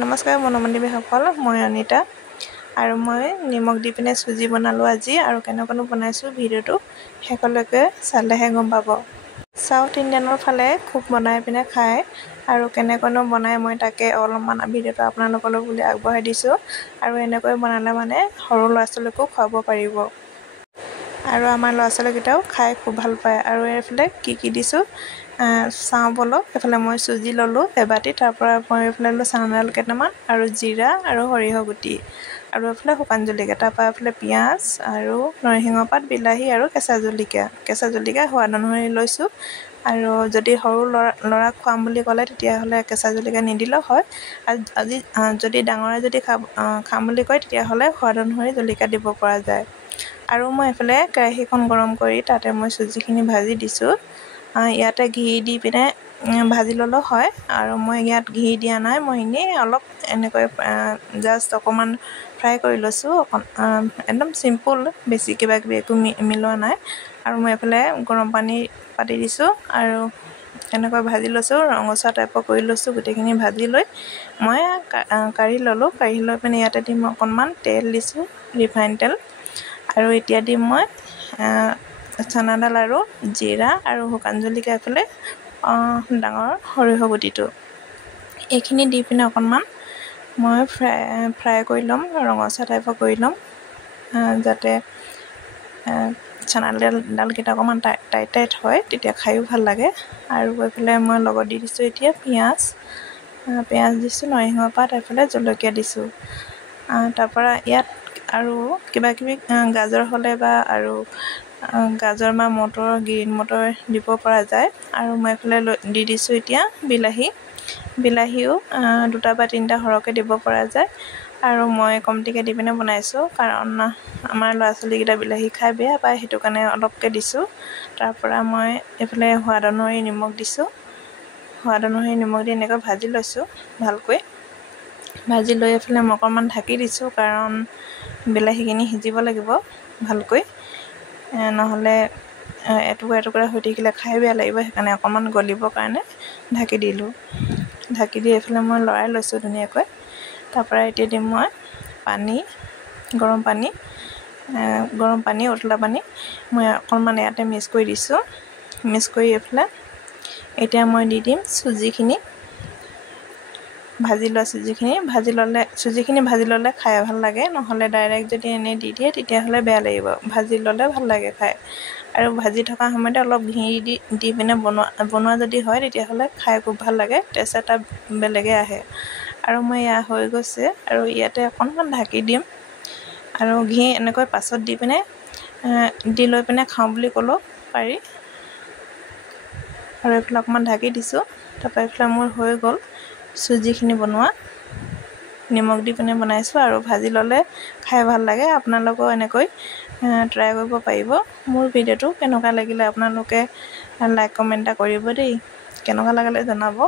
নমস্কাৰ মনোমন্দিৰসকল, মই অনিতা আৰু মই নিমখ দি পিনে চুজি বনালোঁ আজি আৰু কেনেকৈনো বনাইছোঁ ভিডিঅ'টো শেষলৈকে চালেহে গম পাব। চাউথ ইণ্ডিয়ানৰ ফালে খুব বনাই পিনে খায় আৰু কেনেকৈনো বনাই মই তাকে অলপমান ভিডিঅ'টো আপোনালোকলৈ বুলি আগবঢ়াই দিছোঁ আৰু এনেকৈ বনালে মানে সৰু ল'ৰা ছোৱালীকো খুৱাব পাৰিব আৰু আমাৰ ল'ৰা ছোৱালীকেইটাও খাই খুব ভাল পায়। আৰু এইফালে কি দিছোঁ চাওঁ বলক। এইফালে মই চুজি ল'লোঁ এবাটি, তাৰপৰা মই এইফালে ল'লোঁ চানা দাইল কেইটামান আৰু জিৰা আৰু সৰিয়হ গুটি আৰু এইফালে শুকান জলকীয়া, তাৰপৰা এইফালে পিঁয়াজ আৰু নৰসিংহ পাত, বিলাহী আৰু কেঁচা জলকীয়া সোৱাদ অনুসৰি লৈছোঁ। আৰু যদি সৰু ল'ৰাক খুৱাম বুলি ক'লে তেতিয়াহ'লে কেঁচা জলকীয়া নিদিলেও হয়। আজি যদি ডাঙৰে যদি খাম বুলি কয় তেতিয়াহ'লে সোৱাদ অনুসৰি জলকীয়া দিব পৰা যায়। আৰু মই এইফালে কেৰাহীখন গৰম কৰি তাতে মই চুজিখিনি ভাজি দিছোঁ। ইয়াতে ঘি দি পিনে ভাজি ল'লেও হয় আৰু মই ইয়াত ঘি দিয়া নাই, মই এনেই অলপ এনেকৈ জাষ্ট অকণমান ফ্ৰাই কৰি লৈছোঁ। একদম চিম্পুল, বেছি কিবা কিবি একো মিলোৱা নাই। আৰু মই এইফালে গৰম পানী পাতি দিছোঁ আৰু এনেকৈ ভাজি লৈছোঁ, ৰঙচুৱা টাইপৰ কৰি লৈছোঁ। গোটেইখিনি ভাজি লৈ মই কাঢ়ি ল'লোঁ। কাঢ়ি লৈ পিনে ইয়াতে দিম অকণমান তেল দিছোঁ, ৰিফাইন তেল। আৰু এতিয়া দিম মই চানা দাইল আৰু জিৰা আৰু শুকান জলকীয়া, এইফালে ডাঙৰ সৰিয়হ গুটিটো, এইখিনি দি পিনে অকণমান মই ফ্ৰাই কৰি ল'ম, ৰঙচুৱা টাইপৰ কৰি ল'ম যাতে চানা দাইলকেইটা অকণমান টাইট হয়, তেতিয়া খায়ো ভাল লাগে। আৰু এইফালে মই লগত দি দিছোঁ এতিয়া পিঁয়াজ দিছোঁ, নৰসিংহ পাত, এইফালে জলকীয়া দিছোঁ। তাৰপৰা ইয়াত আৰু কিবাকিবি গাজৰ হ'লে বা আৰু গাজৰ বা মটৰ, গ্ৰীণ মটৰ দিব পৰা যায়। আৰু মই এইফালে দি দিছোঁ এতিয়া বিলাহীও 2টা বা 3টা সৰহকৈ দিব পৰা যায়। আৰু মই কমটিকৈ দি পিনে বনাইছোঁ কাৰণ আমাৰ ল'ৰা ছোৱালীকেইটা বিলাহী খাই বেয়া পায়, সেইটো কাৰণে অলপকৈ দিছোঁ। তাৰপৰা মই এইফালে সোৱাদ অনুসৰি নিমখ দিছোঁ। সোৱাদ অনুসৰি নিমখ দি এনেকৈ ভাজি লৈছোঁ ভালকৈ। ভাজি লৈ এইফালে মই অকণমান ঢাকি দিছোঁ কাৰণ বিলাহীখিনি সিজিব লাগিব ভালকৈ, নহ'লে এটুকুৰা হৈ থাকিলে খাই বেয়া লাগিব। সেইকাৰণে অকণমান গলিবৰ কাৰণে ঢাকি দিলোঁ। ঢাকি দি এইফালে মই লৰাই লৈছোঁ ধুনীয়াকৈ। তাৰপৰা এতিয়া দিম মই গৰম পানী উতলা পানী মই অকণমান ইয়াতে মিক্স কৰি দিছোঁ। মিক্স কৰি এইফালে এতিয়া মই দি দিম চুজিখিনি, ভাজি লোৱা চুজিখিনি ভাজি ল'লে খাই ভাল লাগে, নহ'লে ডাইৰেক্ট যদি এনেই দি দিয়ে তেতিয়াহ'লে বেয়া লাগিব। ভাজি ল'লে ভাল লাগে খাই। আৰু ভাজি থকা সময়তে অলপ ঘি দি পিনে বনোৱা যদি হয় তেতিয়াহ'লে খাই খুব ভাল লাগে, টেষ্ট এটা বেলেগে আহে। আৰু মই এয়া হৈ গৈছে আৰু ইয়াতে অকণমান ঢাকি দিম আৰু ঘি এনেকৈ পাছত দি লৈ পিনে খাওঁ বুলি ক'লেও পাৰি। আৰু এইফালে অকণমান ঢাকি দিছোঁ। তাৰপৰা এইফালে মোৰ হৈ গ'ল চুজিখিনি বনোৱা, নিমখ দি পিনে বনাইছোঁ আৰু ভাজি ল'লে খাই ভাল লাগে। আপোনালোকেও এনেকৈ ট্ৰাই কৰিব পাৰিব। মোৰ ভিডিঅ'টো কেনেকুৱা লাগিলে আপোনালোকে লাইক কমেণ্ট এটা কৰিব দেই, কেনেকুৱা লাগিলে জনাব।